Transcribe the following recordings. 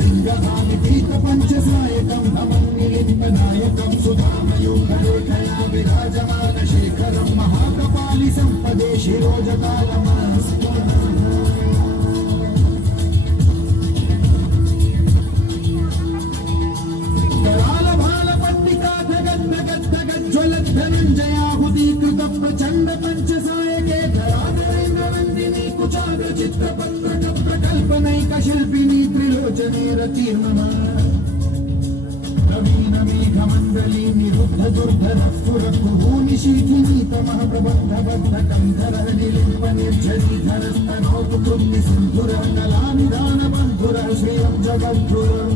लिङ्गहानि पीतपञ्चसायकं नमन्निलिम्बनायकं सुधामयूखलेखया विराजमानशेखरं महाकपालि सम्पदे शिरोजकालमस्तु करालभालपट्टिका धगद्धगज्ज्वलद्धनञ्जयाहुतीकृत प्रचण्ड पञ्चसायके धराधरेन्द्रनन्दिनी कुचाग्र चित्रपत्रक प्रकल्पनैक शिल्पिनी त्रिलोचने रतिर्मम नवीन मेघमण्डली निरुद्ध दुर्धर स्फुरकुहूनि शीथिनी तमः प्रबन्धबद्ध कन्धर निलिम्ब निर्झरीधर स्तनोतु कृत्ति सिन्धुर कलानिधान बन्धुर श्रियं जगद्धुरं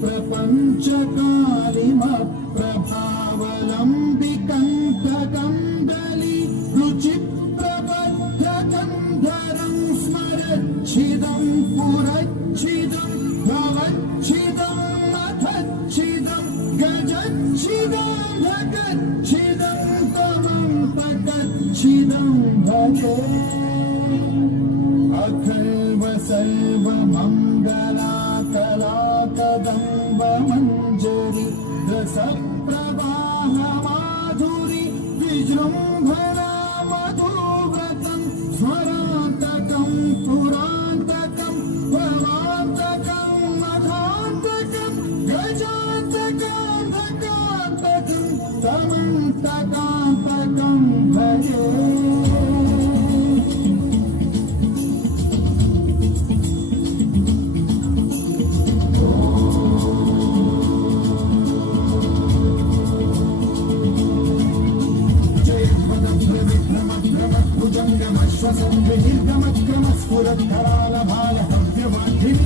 प्रपञ्चकालिम प्रभावलम्बिकन्दकन्दली रुचिप्रबद्धकन्धरं स्मरच्छिदं पुरच्छिदं भवच्छिदं मथच्छिदं गजच्छिदं धगच्छिदं तमं पगच्छिदं भजे अखल्व सर्वमङ्गलाकलाकदम्ब मञ्जरी रसप्रवाह माधुरी विजृम्भणा मधुव्रतं स्वरान्तकं पुरान्तकं भवान्तकं मधान्तकं गजान्तकान्तकान्तकं तमन्तकान्तकं भजे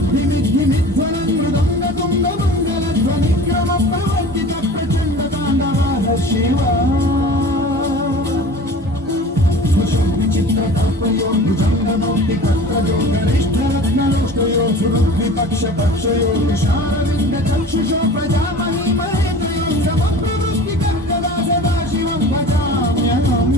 स्फुरत्करालभालहव्यवाद्धिमिद्धिमिद्धिमिध्वनं मृदङ्गतुङ्गमङ्गलध्वनिक्रमप्रवर्तित प्रचण्डताण्डवाः शिवा स्वशक्तिचित्रकल्पयो भुजङ्गमौक्तिकत्रयो गरिष्ठरत्नलोष्टयो सुरद्विपक्षपक्षयो विशारविन्दचक्षुषो प्रजामहि महेन्द्रयो समप्रवृत्तिकर्तदा सदाशिवं भजाम्यहम्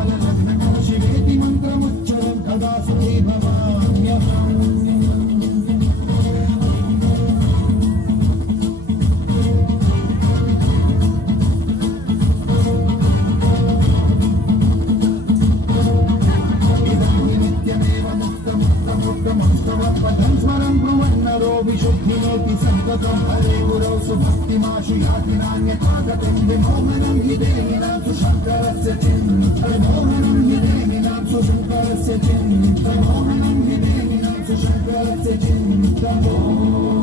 शिरस्थमञ्जलिङ्गमन्विमुक्तलोचनोदलामभाललग्नकलशिवेति मन्त्रमुच्चरं कदा सुखी भवाम्यहम् इदं हि नित्यमेव मुक्तमुक्तमुक्तमुक्तमस्तवं पठन् स्वरं ब्रुवन्नरो विशुद्धिनोति सन्ततं हरे गुरौ सुभक्तिमाशु याति नान्यथागतं विमोहनं हि देहिनां सुशङ्करस्य चिन्तनमोहनं हि देहिनां सुशङ्करस्य चिन्तनमोहनं हि देहिनां सुशङ्करस्य चिन्तनम्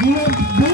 జీవన్